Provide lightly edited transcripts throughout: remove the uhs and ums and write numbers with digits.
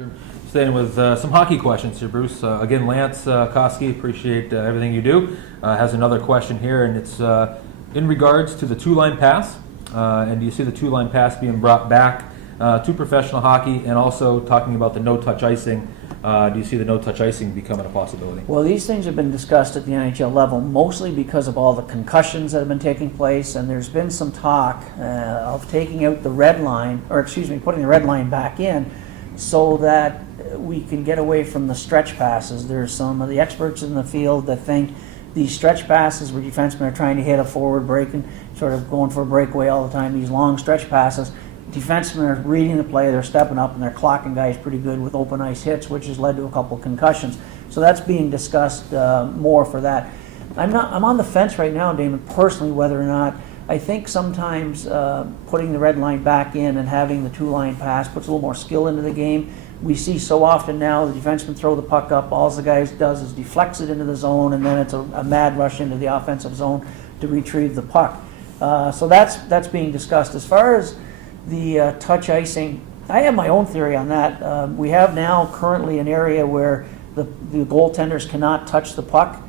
Sure. Staying with some hockey questions here, Bruce. Again, Lance Koski, appreciate everything you do. Has another question here, and it's in regards to the two-line pass. And do you see the two-line pass being brought back to professional hockey, and also talking about the no-touch icing? Do you see the no-touch icing becoming a possibility? Well, these things have been discussed at the NHL level, mostly because of all the concussions that have been taking place, and there's been some talk of taking out the red line, or excuse me, putting the red line back in, so that we can get away from the stretch passes. There's some of the experts in the field that think these stretch passes where defensemen are trying to hit a forward break and sort of going for a breakaway all the time, these long stretch passes, defensemen are reading the play, they're stepping up, and they're clocking guys pretty good with open ice hits, which has led to a couple of concussions. So that's being discussed more for that. I'm on the fence right now, Damon, personally, whether or not I think sometimes putting the red line back in and having the two-line pass puts a little more skill into the game. We see so often now the defenseman throw the puck up, all the guy does is deflects it into the zone, and then it's a mad rush into the offensive zone to retrieve the puck. So that's being discussed. As far as the touch icing, I have my own theory on that. We have now currently an area where the goaltenders cannot touch the puck.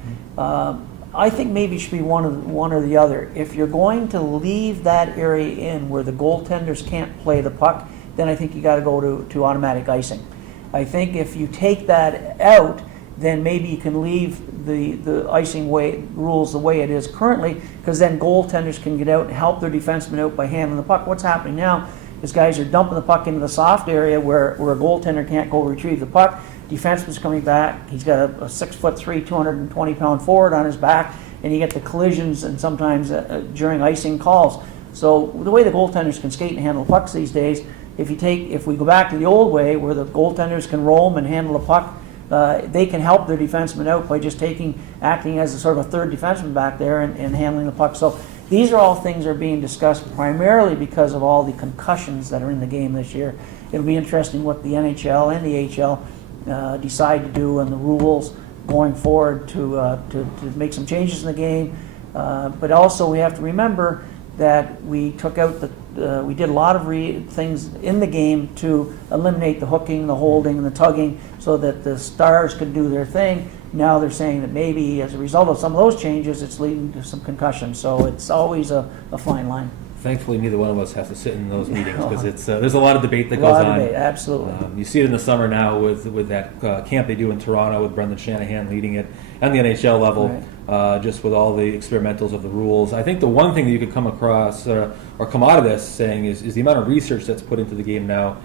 I think maybe it should be one or the other. If you're going to leave that area in where the goaltenders can't play the puck, then I think you got to go to automatic icing. I think if you take that out, then maybe you can leave the icing rules the way it is currently, because then goaltenders can get out and help their defensemen out by handling the puck. What's happening now is guys are dumping the puck into the soft area where a goaltender can't go retrieve the puck. Defenseman's coming back. He's got a 6'3", 220-pound forward on his back, and you get the collisions and sometimes during icing calls. So the way the goaltenders can skate and handle pucks these days, if we go back to the old way where the goaltenders can roam and handle the puck, they can help their defensemen out by just acting as a sort of a third defenseman back there and handling the puck. So these are all things that are being discussed primarily because of all the concussions that are in the game this year. It'll be interesting what the NHL and the AHL decide to do and the rules going forward to make some changes in the game. But also we have to remember that we took out we did a lot of things in the game to eliminate the hooking, the holding, and the tugging so that the stars could do their thing. Now they're saying that maybe as a result of some of those changes, it's leading to some concussions. So it's always a fine line. Thankfully, neither one of us has to sit in those meetings because it's there's a lot of debate that goes on. Debate, absolutely. You see it in the summer now with that camp they do in Toronto with Brendan Shanahan leading it, and the NHL level, right. Just with all the experimentals of the rules. I think the one thing that you could come across or come out of this saying is the amount of research that's put into the game now.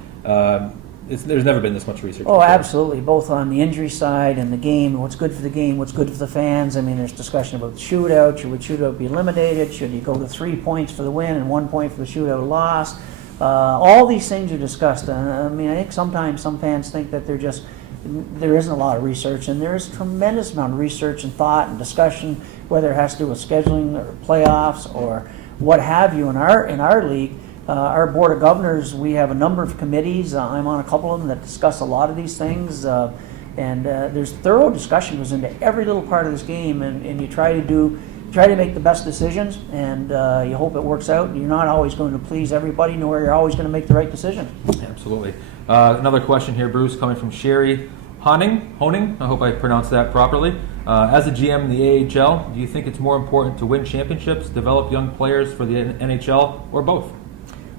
There's never been this much research. Oh, absolutely, both on the injury side and the game, what's good for the game, what's good for the fans. I mean, there's discussion about the shootout. Should shootout be eliminated? Should you go to 3 points for the win and 1 point for the shootout loss? All these things are discussed. I mean, I think sometimes some fans think that there isn't a lot of research, and there is a tremendous amount of research and thought and discussion, whether it has to do with scheduling or playoffs or what have you. In our league, our Board of Governors, we have a number of committees. I'm on a couple of them that discuss a lot of these things. And there's thorough discussion goes into every little part of this game, and you try to make the best decisions, and you hope it works out. You're not always going to please everybody, nor you're always going to make the right decision. Absolutely. Another question here, Bruce, coming from Sherry Honing. I hope I pronounced that properly. As a GM in the AHL, do you think it's more important to win championships, develop young players for the NHL, or both?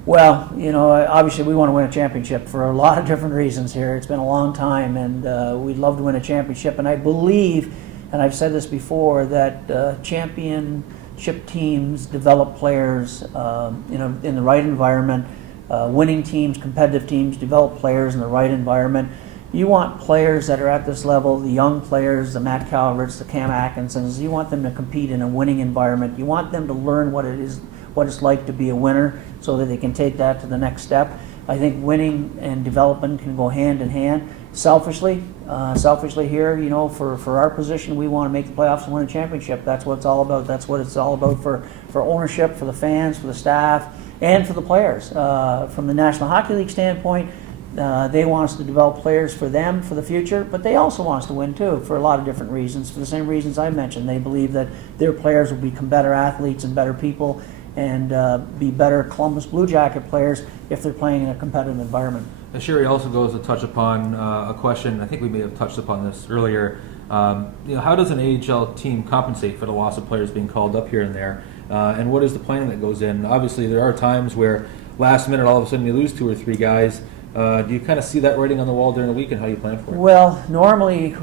Well, obviously we want to win a championship for a lot of different reasons here. It's been a long time, and we'd love to win a championship. And I believe, and I've said this before, that championship teams develop players, in the right environment. Winning teams, competitive teams, develop players in the right environment. You want players that are at this level, the young players, the Matt Calverts, the Cam Atkinsons. You want them to compete in a winning environment. You want them to learn what it's like to be a winner, so that they can take that to the next step. I think winning and development can go hand in hand. Selfishly here, for our position, we want to make the playoffs and win a championship. That's what it's all about. That's what it's all about for ownership, for the fans, for the staff, and for the players. From the National Hockey League standpoint, they want us to develop players for them for the future, but they also want us to win too, for a lot of different reasons, for the same reasons I mentioned. They believe that their players will become better athletes and better people, and be better Columbus Blue Jacket players if they're playing in a competitive environment. Sherry also goes to touch upon a question. I think we may have touched upon this earlier. How does an AHL team compensate for the loss of players being called up here and there? And what is the planning that goes in? Obviously, there are times where last minute, all of a sudden, you lose 2 or 3 guys. Do you kind of see that writing on the wall during the week, and how do you plan for it? Well, normally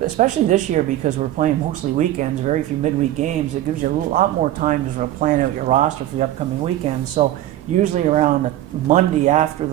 especially this year because we're playing mostly weekends, very few midweek games, it gives you a lot more time to sort of plan out your roster for the upcoming weekend. So usually around Monday after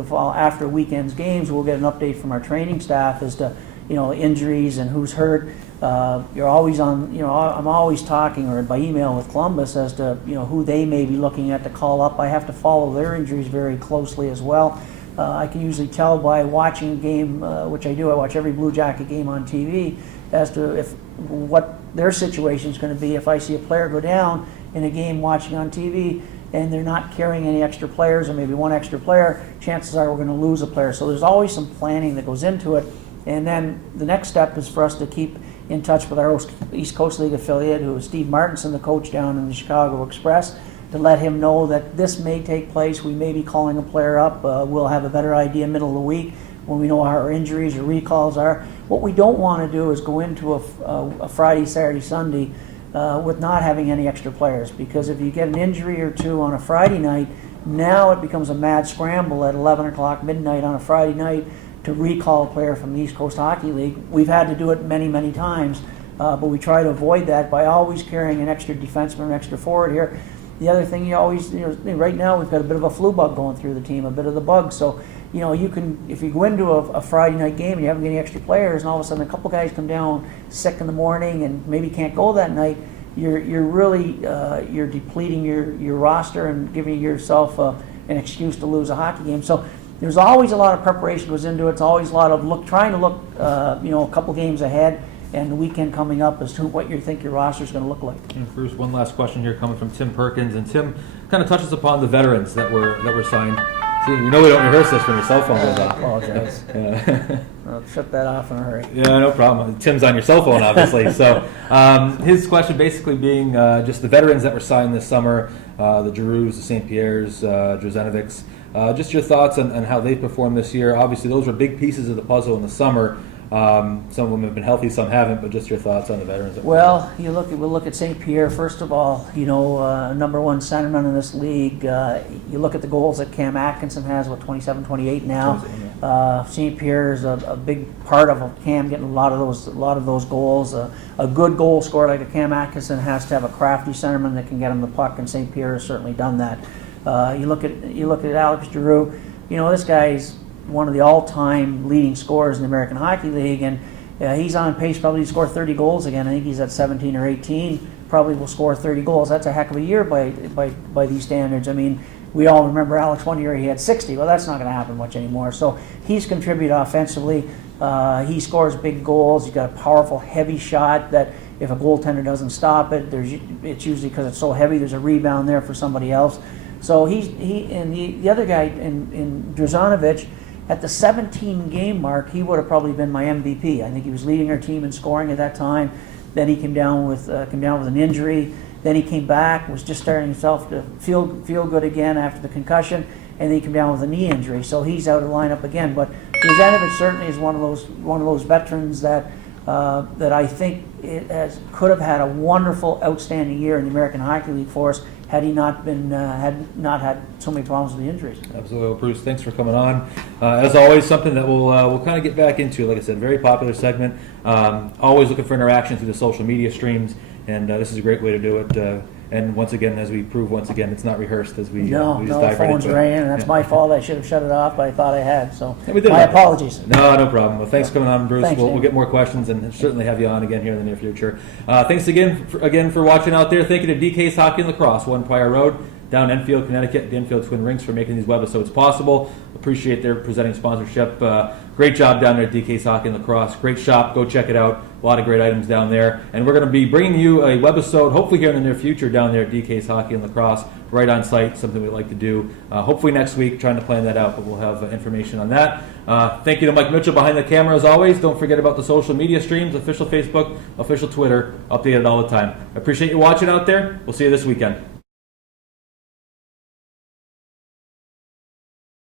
weekends games, we'll get an update from our training staff as to injuries and who's hurt. You're always on. I'm always talking or by email with Columbus as to who they may be looking at to call up. I have to follow their injuries very closely as well. I can usually tell by watching a game, which I do. I watch every Blue Jacket game on TV, as to what their situation is going to be. If I see a player go down in a game watching on TV and they're not carrying any extra players or maybe one extra player, chances are we're going to lose a player. So there's always some planning that goes into it. And then the next step is for us to keep in touch with our East Coast League affiliate, who is Steve Martinson, the coach down in the Chicago Express, to let him know that this may take place. We may be calling a player up. We'll have a better idea middle of the week when we know how our injuries or recalls are. What we don't want to do is go into a Friday, Saturday, Sunday with not having any extra players, because if you get an injury or two on a Friday night, now it becomes a mad scramble at 11 o'clock midnight on a Friday night to recall a player from the East Coast Hockey League. We've had to do it many, many times, but we try to avoid that by always carrying an extra defenseman, an extra forward here. The other thing you always, right now we've got a bit of a flu bug going through the team, a bit of the bug. So, you can, if you go into a Friday night game and you haven't got any extra players, and all of a sudden a couple guys come down sick in the morning and maybe can't go that night, you're really you're depleting your roster and giving yourself an excuse to lose a hockey game. So there's always a lot of preparation goes into it. It's always a lot of trying to look, a couple games ahead, and the weekend coming up as to what you think your roster is going to look like. And Bruce, one last question here coming from Tim Perkins, and Tim kind of touches upon the veterans that were signed. See, we don't rehearse this when your cell phone goes off. I apologize. Yeah. I'll shut that off in a hurry. Yeah, no problem. Tim's on your cell phone, obviously. So his question basically being just the veterans that were signed this summer, the Giroux, the St. Pierre's, Druzenovics. Just your thoughts on how they performed this year. Obviously, those were big pieces of the puzzle in the summer. Some of them have been healthy, some haven't, but just your thoughts on the veterans. Well, we'll look at St. Pierre. First of all, number one centerman in this league. You look at the goals that Cam Atkinson has, 27, 28 now. St. Pierre is a big part of Cam getting a lot of those goals. A good goal scorer like a Cam Atkinson has to have a crafty centerman that can get him the puck, and St. Pierre has certainly done that. You look at Alex Giroux. This guy's one of the all-time leading scorers in the American Hockey League, and he's on pace probably to score 30 goals again. I think he's at 17 or 18. Probably will score 30 goals. That's a heck of a year by these standards. I mean, we all remember Alex one year he had 60. Well, that's not going to happen much anymore. So he's contributed offensively. He scores big goals. He's got a powerful, heavy shot that if a goaltender doesn't stop it, it's usually because it's so heavy. There's a rebound there for somebody else. So he and the other guy in Druzenovic, at the 17-game mark, he would have probably been my MVP. I think he was leading our team in scoring at that time. Then he came down with an injury. Then he came back, was just starting himself to feel good again after the concussion, and then he came down with a knee injury. So he's out of the lineup again. But Druzenovic certainly is one of those veterans that I think could have had a wonderful, outstanding year in the American Hockey League for us had he not had so many problems with the injuries. Absolutely. Well, Bruce, thanks for coming on. As always, something that we'll kind of get back into. Like I said, very popular segment. Always looking for interaction through the social media streams, and this is a great way to do it. And once again, as we prove once again, it's not rehearsed as we just dive right into it. Phone's ringing, and that's my fault. I should have shut it off, but I thought I had. So my apologies. No problem. Well, thanks for coming on, Bruce. Thanks, we'll get more questions and certainly have you on again here in the near future. Thanks again for watching out there. Thank you to DK's Hockey and Lacrosse, 1 Prior Road, down Enfield, Connecticut, the Enfield Twin Rinks, for making these webisodes possible. Appreciate their presenting sponsorship. Great job down there at DK's Hockey and Lacrosse. Great shop. Go check it out. A lot of great items down there. And we're going to be bringing you a webisode, hopefully here in the near future, down there at DK's Hockey and Lacrosse, right on site, something we'd like to do. Hopefully next week, trying to plan that out, but we'll have information on that. Thank you to Mike Mitchell behind the camera as always. Don't forget about the social media streams, official Facebook, official Twitter, updated all the time. I appreciate you watching out there. We'll see you this weekend.